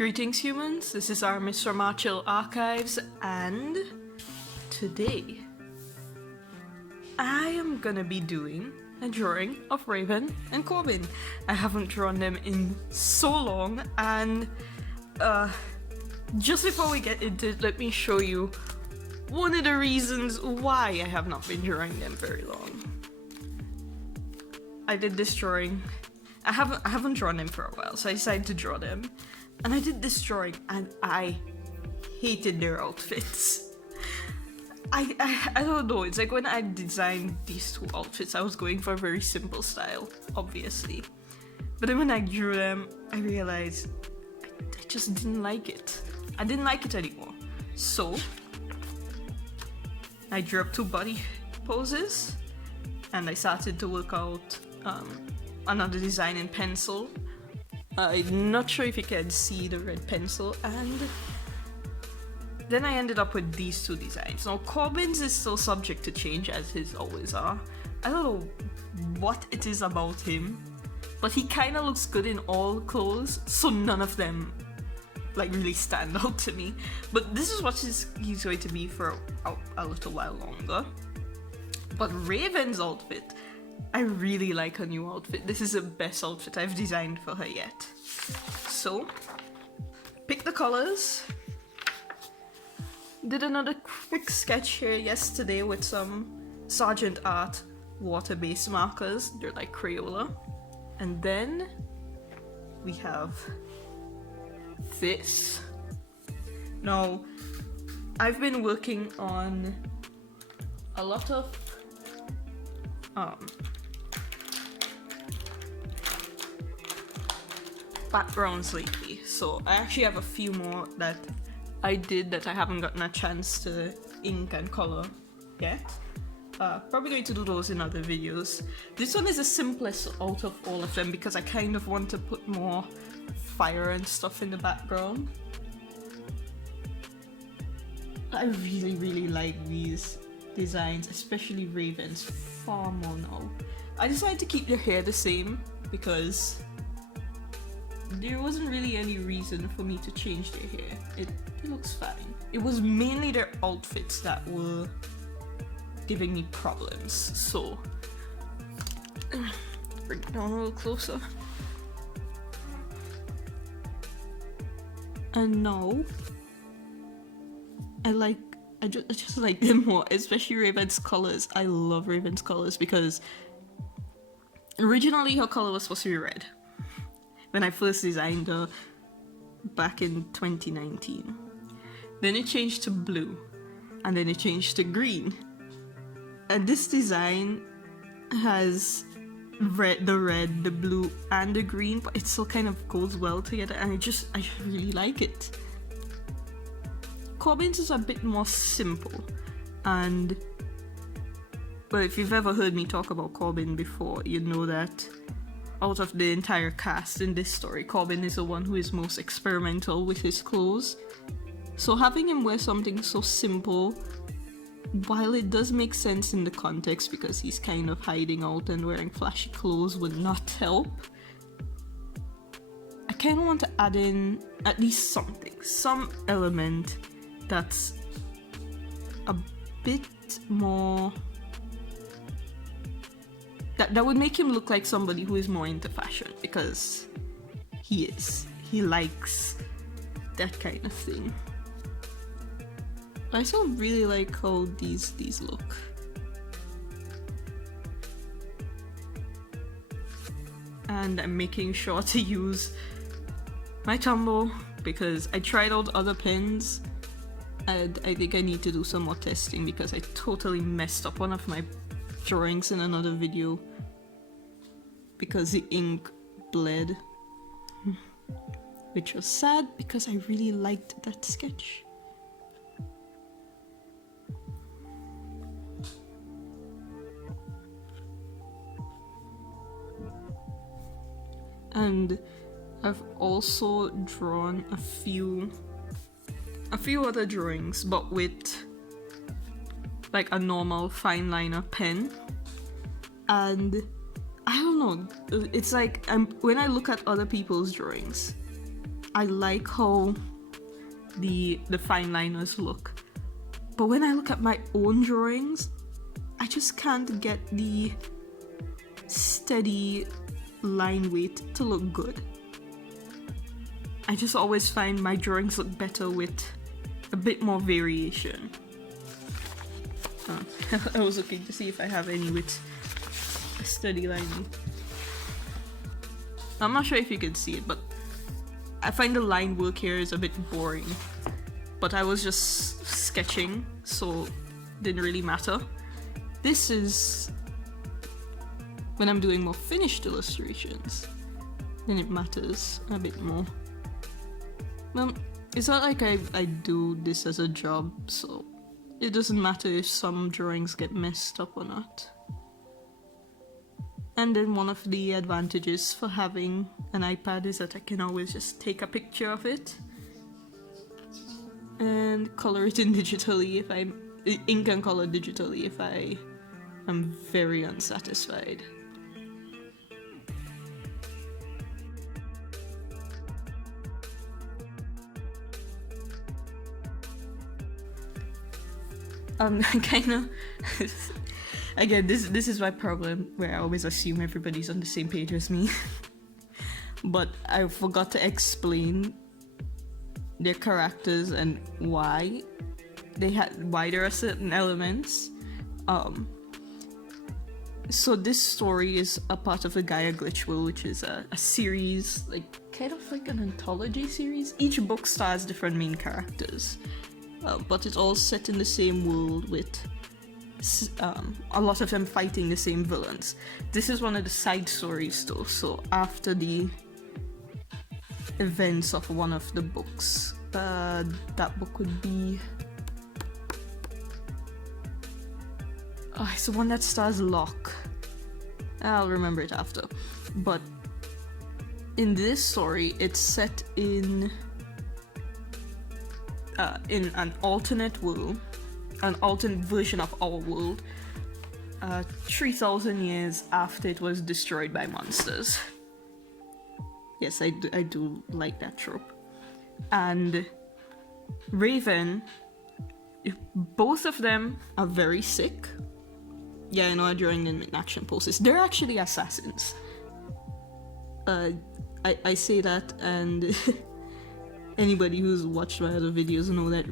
Greetings humans, this is our Mr. Marchill Archives, and today I am gonna be doing a drawing of Raven and Corbin. I haven't drawn them in so long, and just before we get into it, let me show you one of the reasons why I have not been drawing them very long. I did this drawing, I haven't drawn them for a while, so I decided to draw them. And I did this drawing and I hated their outfits. I don't know, it's like when I designed these two outfits, I was going for a very simple style, obviously. But then when I drew them, I realized I just didn't like it. I didn't like it anymore. So, I drew up two body poses and I started to work out another design in pencil. I'm not sure if you can see the red pencil, and then I ended up with these two designs. Now Corbin's is still subject to change, as his always are. I don't know what it is about him, but he kind of looks good in all clothes, so none of them like really stand out to me. But this is what he's going to be for a little while longer. But Raven's outfit, I really like her new outfit. This is the best outfit I've designed for her yet. So, pick the colors. Did another quick sketch here yesterday with some Sergeant Art water-based markers. They're like Crayola. And then we have this. Now, I've been working on a lot of backgrounds lately, so I actually have a few more that I did that I haven't gotten a chance to ink and color yet. Probably going to do those in other videos. This one is the simplest out of all of them because I kind of want to put more fire and stuff in the background. I really like these designs, especially Raven's, far more now. I decided to keep their hair the same because there wasn't really any reason for me to change their hair. It looks fine. It was mainly their outfits that were giving me problems, so bring it down a little closer. And now I just like them more, especially Raven's colors. I love Raven's colors because originally her color was supposed to be red when I first designed her back in 2019. Then it changed to blue, and then it changed to green. And this design has the red, the blue, and the green, but it still kind of goes well together, and I really like it. Corbin's is a bit more simple, and well, if you've ever heard me talk about Corbin before, you know that out of the entire cast in this story, Corbin is the one who is most experimental with his clothes. So having him wear something so simple, while it does make sense in the context because he's kind of hiding out and wearing flashy clothes, would not help. I kind of want to add in at least some element that's a bit more that would make him look like somebody who is more into fashion, because he is. He likes that kind of thing. I still really like how these look. And I'm making sure to use my Tumble because I tried out other pens and I think I need to do some more testing because I totally messed up one of my drawings in another video because the ink bled, which was sad because I really liked that sketch. And I've also drawn a few other drawings, but with like a normal fine liner pen. And I don't know, it's like when I look at other people's drawings, I like how the fine liners look. But when I look at my own drawings, I just can't get the steady line weight to look good. I just always find my drawings look better with a bit more variation. I was looking to see if I have any with a steady lining. I'm not sure if you can see it, but I find the line work here is a bit boring. But I was just sketching, so it didn't really matter. This is when I'm doing more finished illustrations, then it matters a bit more. Well, it's not like I do this as a job, so it doesn't matter if some drawings get messed up or not. And then one of the advantages for having an iPad is that I can always just take a picture of it and color it in digitally if I'm ink and color digitally if I am very unsatisfied. Kind of. Again, this is my problem, where I always assume everybody's on the same page as me. But I forgot to explain their characters and why there are certain elements. So this story is a part of the Gaia Glitch World, which is a series, kind of like an anthology series. Each book stars different main characters. But it's all set in the same world with a lot of them fighting the same villains. This is one of the side stories though, so after the events of one of the books. That book would be... it's the one that stars Locke. I'll remember it after. But in this story, it's set in an alternate world, an alternate version of our world, 3,000 years after it was destroyed by monsters. Yes, I do like that trope. And Raven, both of them are very sick. Yeah, I know I'm drawing them in action poses. They're actually assassins. I say that, and anybody who's watched my other videos know that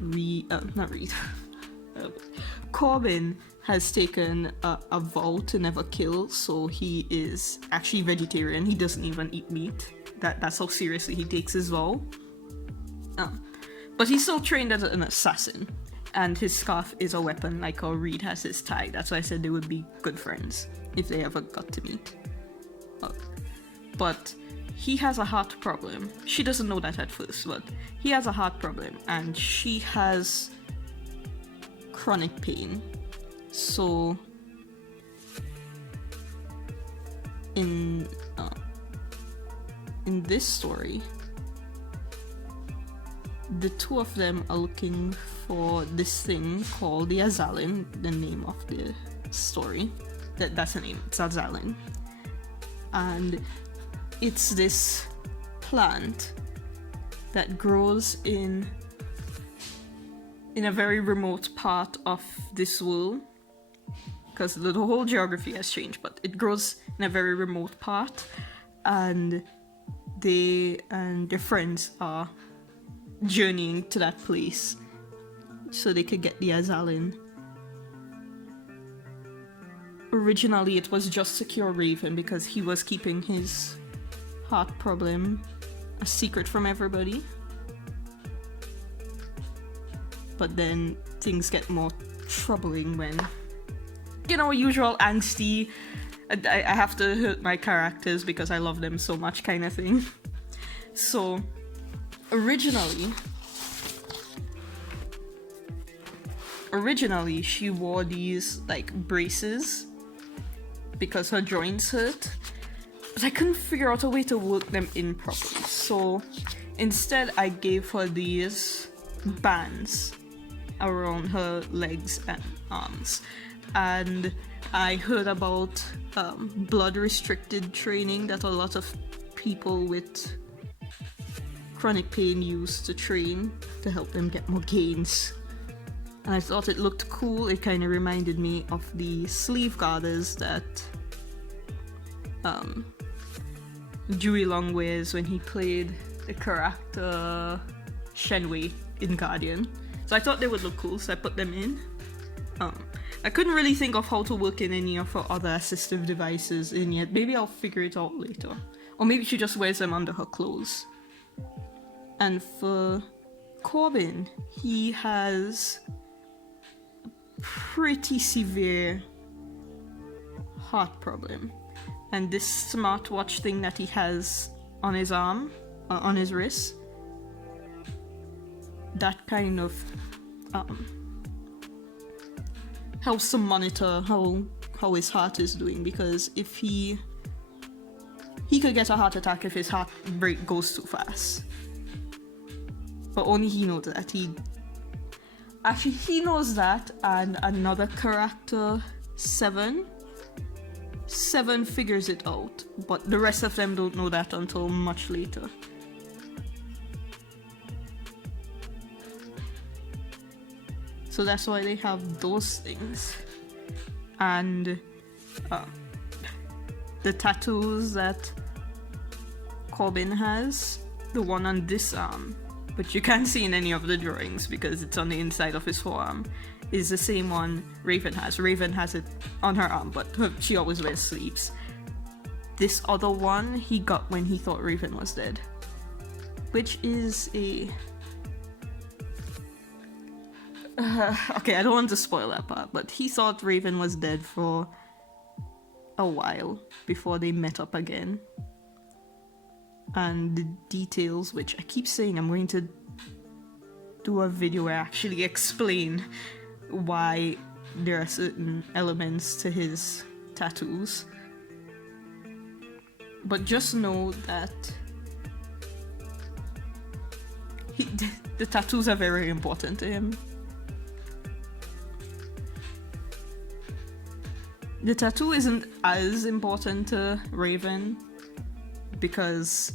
Corbin has taken a vow to never kill, so he is actually vegetarian. He doesn't even eat meat. That's how seriously he takes his vow. But he's still trained as an assassin, and his scarf is a weapon, like how Reed has his tie. That's why I said they would be good friends if they ever got to meet. But he has a heart problem. She doesn't know that at first, but he has a heart problem, and she has chronic pain. So in this story, the two of them are looking for this thing called the Azalin, the name of the story. That's the name, it's Azalin. And it's this plant that grows in a very remote part of this world, because the whole geography has changed, but it grows in a very remote part, and they and their friends are journeying to that place so they could get the Azalin. Originally it was just to cure Raven because he was keeping his heart problem a secret from everybody. But then things get more troubling when, usual angsty, I have to hurt my characters because I love them so much kind of thing. So originally she wore these braces because her joints hurt, but I couldn't figure out a way to work them in properly. So instead I gave her these bands around her legs and arms, and I heard about blood restricted training that a lot of people chronic pain used to train to help them get more gains. And I thought it looked cool. It kind of reminded me of the sleeve garters that Dewey Long wears when he played the character Shenwei in Guardian. So I thought they would look cool, so I put them in. I couldn't really think of how to work in any of her other assistive devices in yet. Maybe I'll figure it out later. Or maybe she just wears them under her clothes. And for Corbin, he has a pretty severe heart problem. And this smartwatch thing that he has on his arm, on his wrist, that kind of helps to monitor how his heart is doing, because if he could get a heart attack if his heart rate goes too fast. But only he knows that. He knows that, and another character, Seven figures it out, but the rest of them don't know that until much later. So that's why they have those things. And the tattoos that Corbin has, the one on this arm, but you can't see in any of the drawings because it's on the inside of his forearm, is the same one Raven has. Raven has it on her arm, but she always wears sleeves. This other one he got when he thought Raven was dead, which is a... okay, I don't want to spoil that part, but he thought Raven was dead for a while before they met up again. And the details, which I keep saying I'm going to do a video where I actually explain why there are certain elements to his tattoos. But just know that the tattoos are very important to him. The tattoo isn't as important to Raven because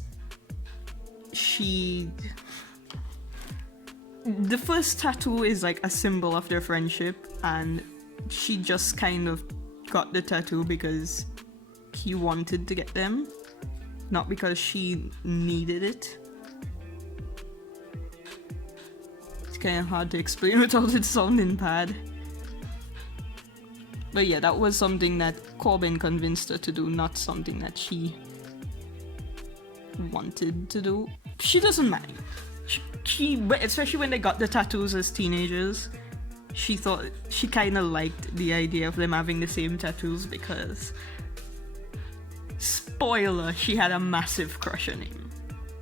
the first tattoo is like a symbol of their friendship, and she just kind of got the tattoo because he wanted to get them, not because she needed it. It's kind of hard to explain without it sounding bad. But yeah, that was something that Corbin convinced her to do, not something that she wanted to do. She doesn't mind. She especially when they got the tattoos as teenagers, she thought she kind of liked the idea of them having the same tattoos because, spoiler, she had a massive crush on him.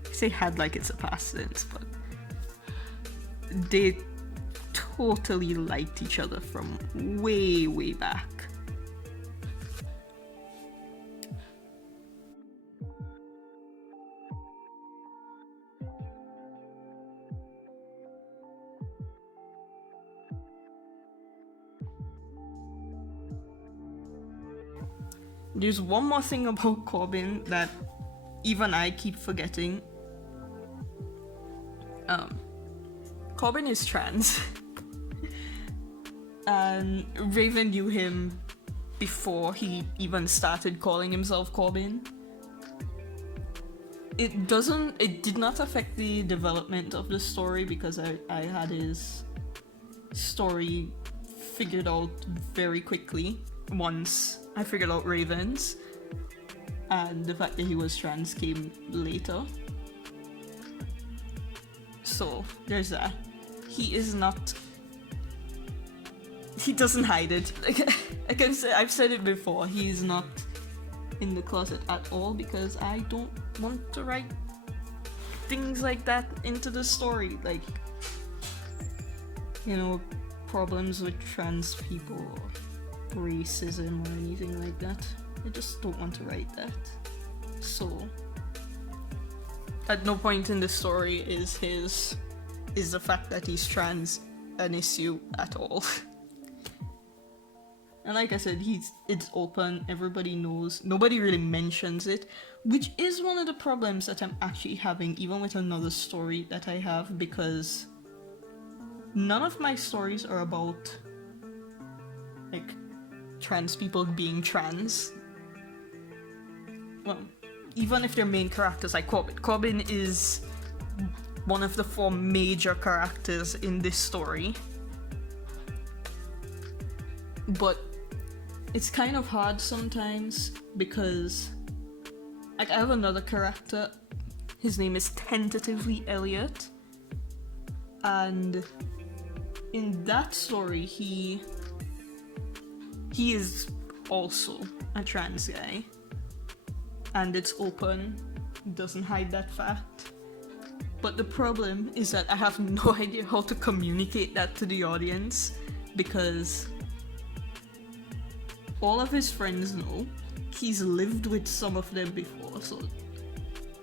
I say had like it's a past tense, but they totally liked each other from way back. There's one more thing about Corbin that even I keep forgetting. Corbin is trans. And Raven knew him before he even started calling himself Corbin. It did not affect the development of the story because I had his story figured out very quickly once I figured out Raven's, and the fact that he was trans came later. So there's that. He doesn't hide it. I've said it before, he's not in the closet at all because I don't want to write things like that into the story, like, you know, problems with trans people or racism or anything like that. I just don't want to write that. So at no point in the story is the fact that he's trans an issue at all. And like I said, it's open, everybody knows, nobody really mentions it, which is one of the problems that I'm actually having even with another story that I have, because none of my stories are about like trans people being trans. Well, even if they're main characters like Corbin. Corbin is one of the 4 major characters in this story. But it's kind of hard sometimes because like I have another character, his name is tentatively Elliot, and in that story he is also a trans guy, and it's open, doesn't hide that fact. But the problem is that I have no idea how to communicate that to the audience, because all of his friends know, he's lived with some of them before, so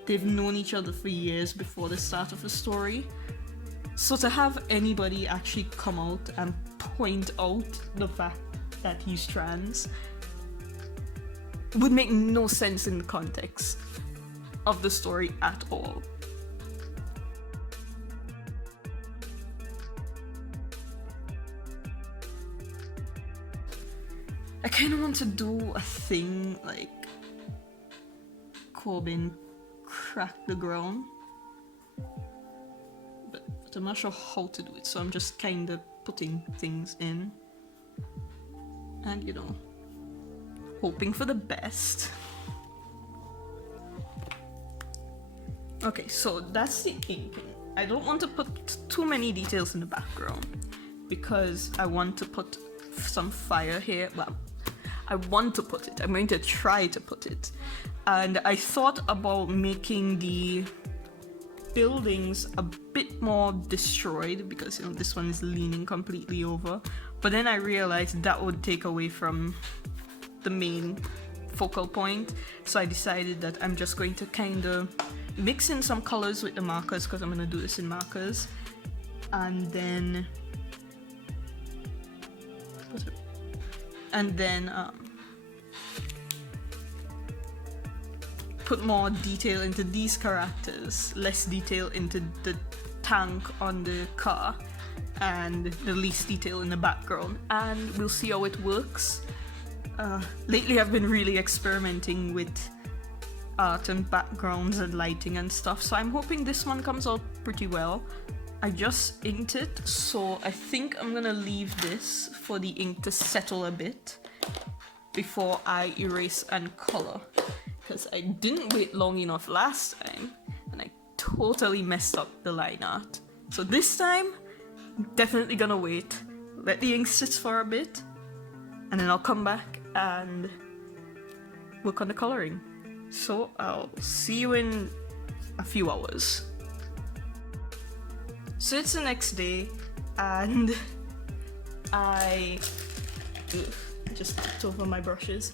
they've known each other for years before the start of the story. So to have anybody actually come out and point out the fact that he's trans would make no sense in the context of the story at all. I kind of want to do a thing like Corbin cracked the ground, but I'm not sure how to do it, so I'm just kind of putting things in and, you know, hoping for the best. Okay, so that's the inking. I don't want to put too many details in the background because I want to put some fire here. Well, I want to put it. I'm going to try to put it. And I thought about making the buildings a bit more destroyed because, you know, this one is leaning completely over. But then I realized that would take away from the main focal point. So I decided that I'm just going to kind of mix in some colors with the markers because I'm going to do this in markers. And then put more detail into these characters, less detail into the tank on the car, and the least detail in the background, and we'll see how it works. Lately I've been really experimenting with art and backgrounds and lighting and stuff, so I'm hoping this one comes out pretty well. I just inked it, so I think I'm gonna leave this for the ink to settle a bit before I erase and color, because I didn't wait long enough last time and I totally messed up the line art. So this time, I'm definitely gonna wait, let the ink sit for a bit, and then I'll come back and work on the coloring. So I'll see you in a few hours. So it's the next day, and I just tipped over my brushes,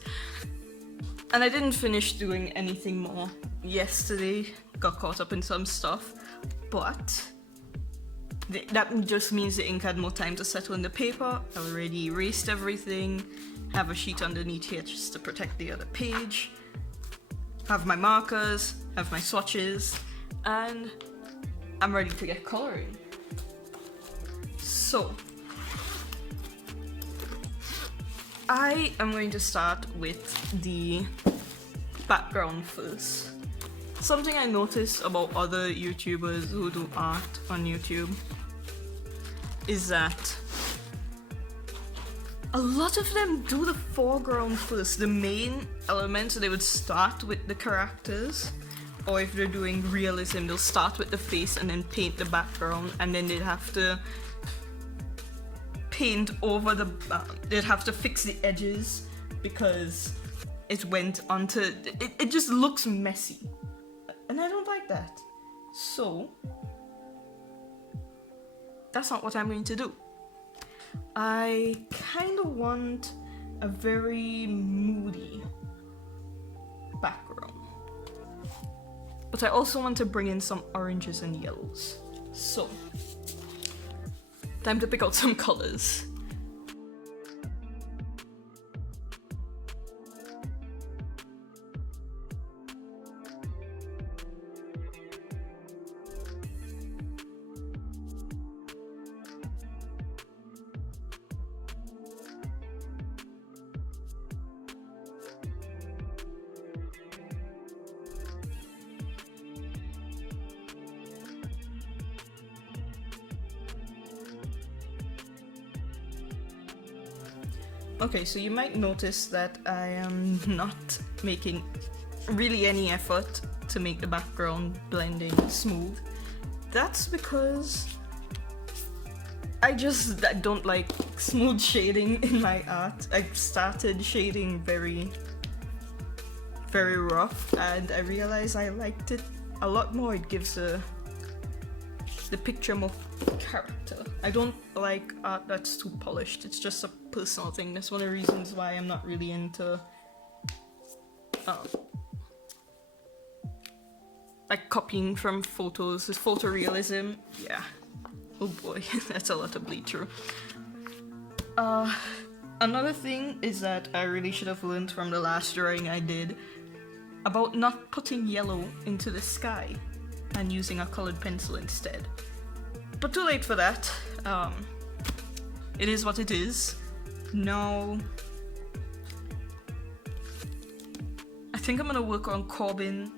and I didn't finish doing anything more yesterday. Got caught up in some stuff, but that just means the ink had more time to settle in the paper. I already erased everything, have a sheet underneath here just to protect the other page, have my markers, have my swatches, and I'm ready to get coloring. So I am going to start with the background first. Something I noticed about other YouTubers who do art on YouTube is that a lot of them do the foreground first, the main elements. They would start with the characters, or if they're doing realism, they'll start with the face and then paint the background, and then they'd have to paint over the they'd have to fix the edges because it went onto it just looks messy, and I don't like that. So that's not what I'm going to do. I kind of want a very moody background, but I also want to bring in some oranges and yellows. So time to pick out some colors. Okay, so you might notice that I am not making really any effort to make the background blending smooth. That's because I don't like smooth shading in my art. I started shading very rough, and I realized I liked it a lot more. It gives the picture more character. I don't like art that's too polished. It's just a personal thing. That's one of the reasons why I'm not really into like copying from photos. This photorealism, yeah. Oh boy, that's a lot to bleed through. Another thing is that I really should have learned from the last drawing I did about not putting yellow into the sky and using a colored pencil instead. But too late for that. It is what it is. Now, I think I'm gonna work on Corbin's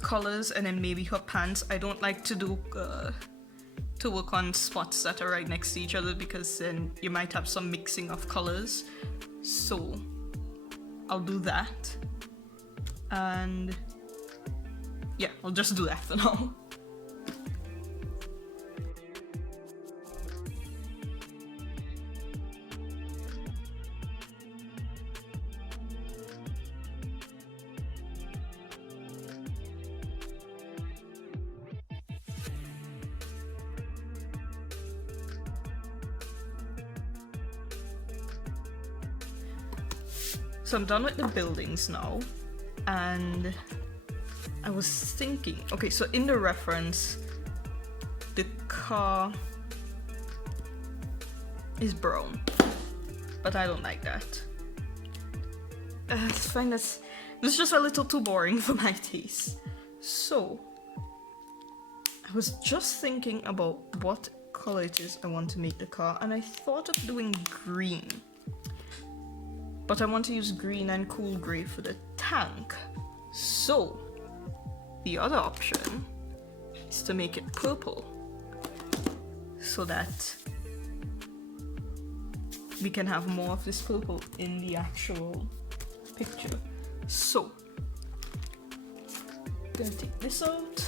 colors and then maybe her pants. I don't like to do to work on spots that are right next to each other, because then you might have some mixing of colors. So I'll do that, and yeah, I'll just do that for now. So I'm done with the buildings now, and I was thinking, okay, so in the reference, the car is brown, but I don't like that. It's fine, that's just a little too boring for my taste. So, I was just thinking about what color it is I want to make the car, and I thought of doing green. But I want to use green and cool grey for the tank. So, the other option is to make it purple, so that we can have more of this purple in the actual picture. So, I'm gonna take this out,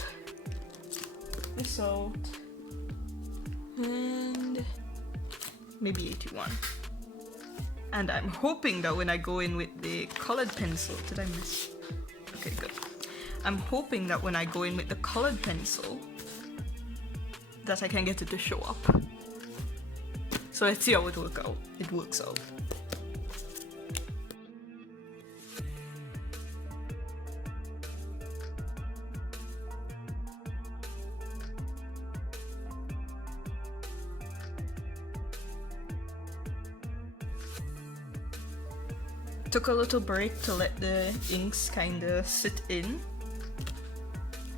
and maybe 81. And I'm hoping that when I go in with the colored pencil, did I miss? Okay, good. I'm hoping that when I go in with the colored pencil, that I can get it to show up. So let's see how it works out. Took a little break to let the inks kinda sit in.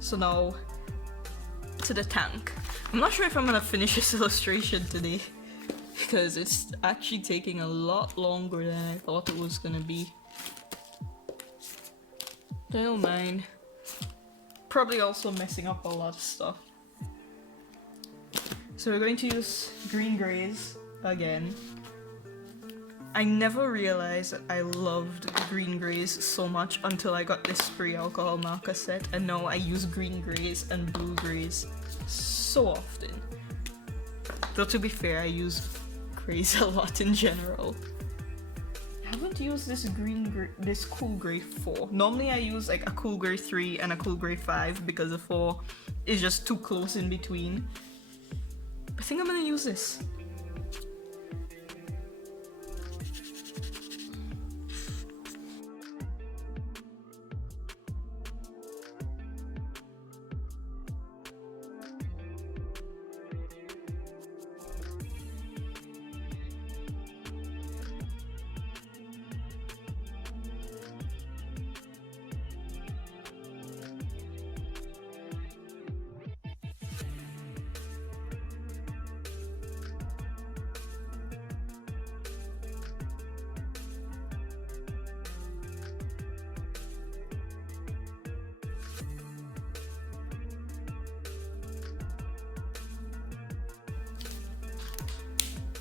So now to the tank. I'm not sure if I'm gonna finish this illustration today, because it's actually taking a lot longer than I thought it was gonna be. I don't mind. Probably also messing up a lot of stuff. So we're going to use green grays again. I never realized that I loved green grays so much until I got this spray alcohol marker set, and now I use green grays and blue grays so often. Though to be fair, I use grays a lot in general. I haven't used this cool gray 4. Normally I use like a cool gray 3 and a cool gray 5 because the 4 is just too close in between. I think I'm gonna use this.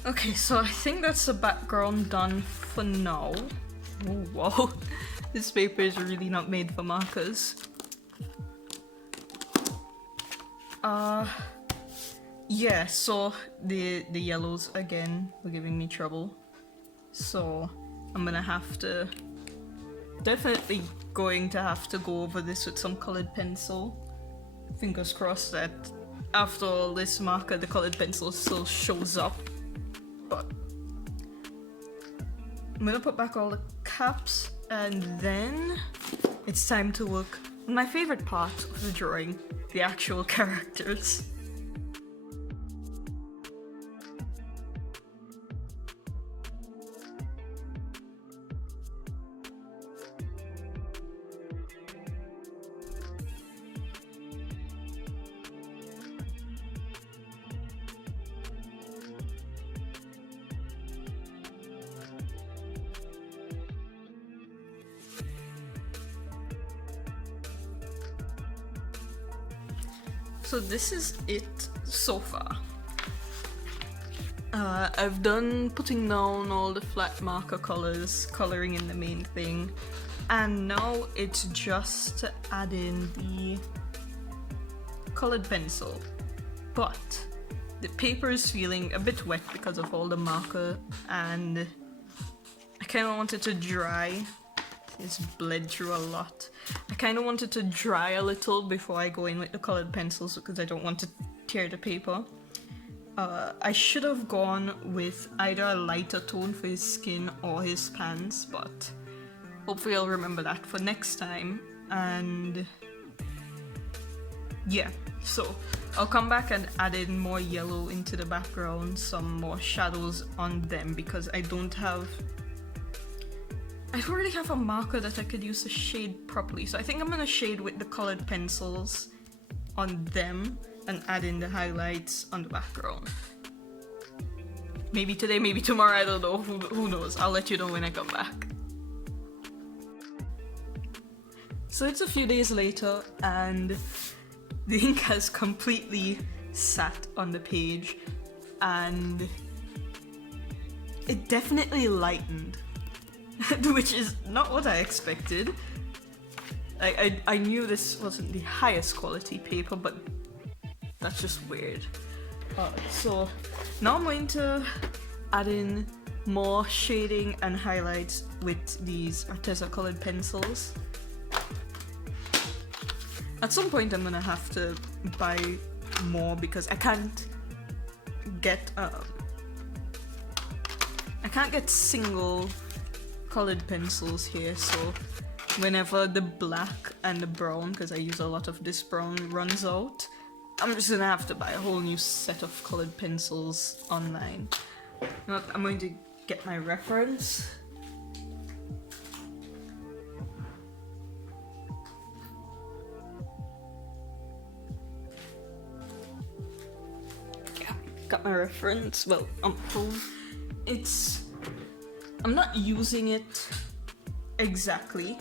Okay, so I think that's the background done for now. Oh, wow, this paper is really not made for markers. Yeah, so the yellows again were giving me trouble. So I'm gonna have to, definitely going to have to go over this with some colored pencil. Fingers crossed that after all this marker the colored pencil still shows up. But I'm gonna put back all the caps and then it's time to work on my favorite part of the drawing, the actual characters. So this is it so far. I've done putting down all the flat marker colors, coloring in the main thing, and now it's just to add in the colored pencil. But the paper is feeling a bit wet because of all the marker, and I kind of want it to dry. It's bled through a lot. I kind of want it to dry a little before I go in with the colored pencils because I don't want to tear the paper. I should have gone with either a lighter tone for his skin or his pants, but hopefully I'll remember that for next time. And yeah, so I'll come back and add in more yellow into the background, some more shadows on them because I don't really have a marker that I could use to shade properly, so I think I'm gonna shade with the colored pencils on them and add in the highlights on the background. Maybe today, maybe tomorrow, I don't know, who knows, I'll let you know when I come back. So it's a few days later and the ink has completely sat on the page and it definitely lightened. Which is not what I expected. I knew this wasn't the highest quality paper, but that's just weird. So now I'm going to add in more shading and highlights with these Arteza colored pencils. At some point I'm gonna have to buy more because I can't get single colored pencils here, so whenever the black and the brown, because I use a lot of this brown, runs out, I'm just gonna have to buy a whole new set of colored pencils online. You know what, I'm going to get my reference. Yeah, got my reference, well, on phone. I'm not using it exactly,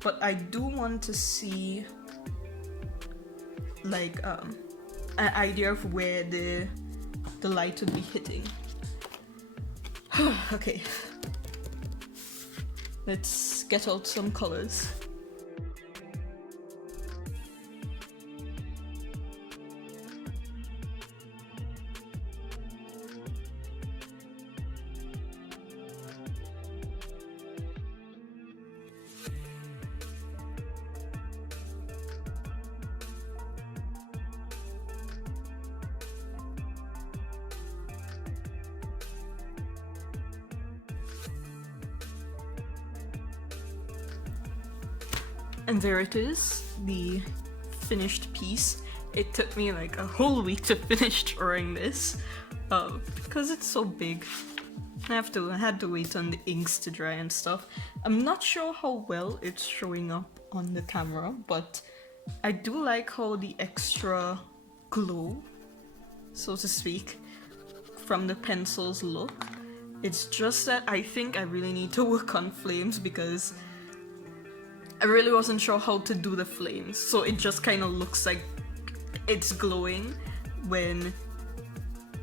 but I do want to see like an idea of where the light would be hitting. Okay, let's get out some colors. And there it is, the finished piece. It took me like a whole week to finish drawing this, because it's so big. I had to wait on the inks to dry and stuff. I'm not sure how well it's showing up on the camera, but I do like how the extra glow, so to speak, from the pencils look. It's just that I think I really need to work on flames because I really wasn't sure how to do the flames, so it just kind of looks like it's glowing when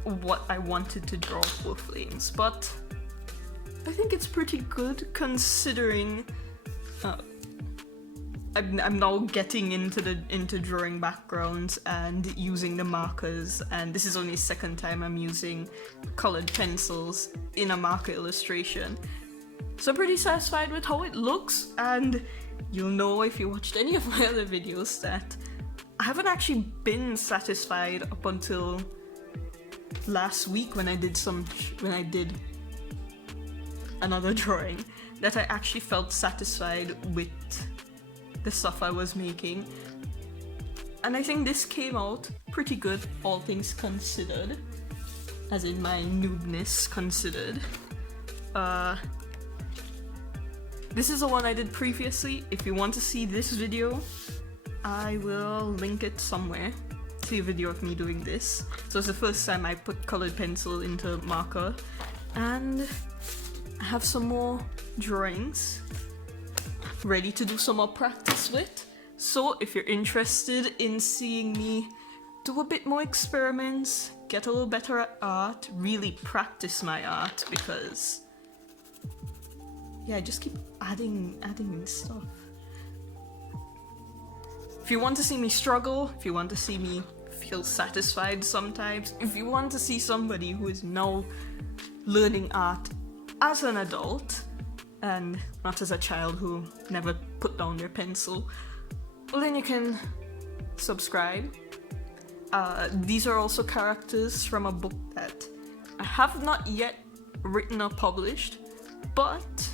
what I wanted to draw were flames. But I think it's pretty good considering I'm now getting into drawing backgrounds and using the markers, and this is only the second time I'm using colored pencils in a marker illustration. So I'm pretty satisfied with how it looks, and you'll know if you watched any of my other videos that I haven't actually been satisfied up until last week when I did another drawing, that I actually felt satisfied with the stuff I was making. And I think this came out pretty good, all things considered, as in my nudeness considered. This is the one I did previously. If you want to see this video, I will link it somewhere. See a video of me doing this. So it's the first time I put colored pencil into marker, and I have some more drawings ready to do some more practice with. So if you're interested in seeing me do a bit more experiments, get a little better at art, really practice my art, because yeah, I just keep adding stuff. If you want to see me struggle, if you want to see me feel satisfied sometimes, if you want to see somebody who is now learning art as an adult and not as a child who never put down their pencil, well, then you can subscribe. These are also characters from a book that I have not yet written or published, but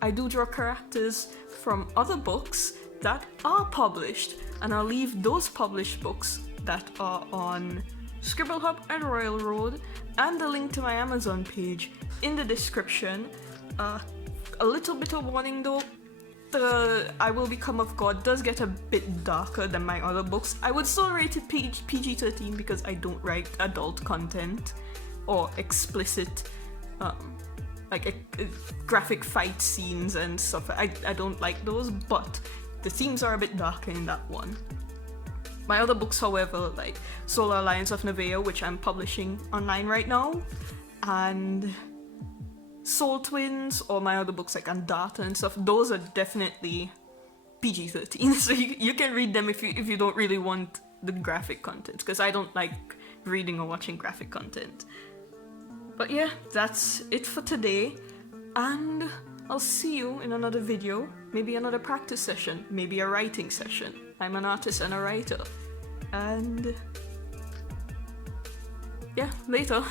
I do draw characters from other books that are published, and I'll leave those published books that are on Scribble Hub and Royal Road and the link to my Amazon page in the description. A little bit of warning though, the I Will Become of God does get a bit darker than my other books. I would still rate it PG-13 because I don't write adult content or explicit graphic fight scenes and stuff. I don't like those, but the themes are a bit darker in that one. My other books, however, like Solar Alliance of Nevaeh, which I'm publishing online right now, and Soul Twins, or my other books like Andata and stuff, those are definitely PG-13, so you can read them if you don't really want the graphic content, because I don't like reading or watching graphic content. But yeah, that's it for today, and I'll see you in another video, maybe another practice session, maybe a writing session. I'm an artist and a writer, and yeah, later.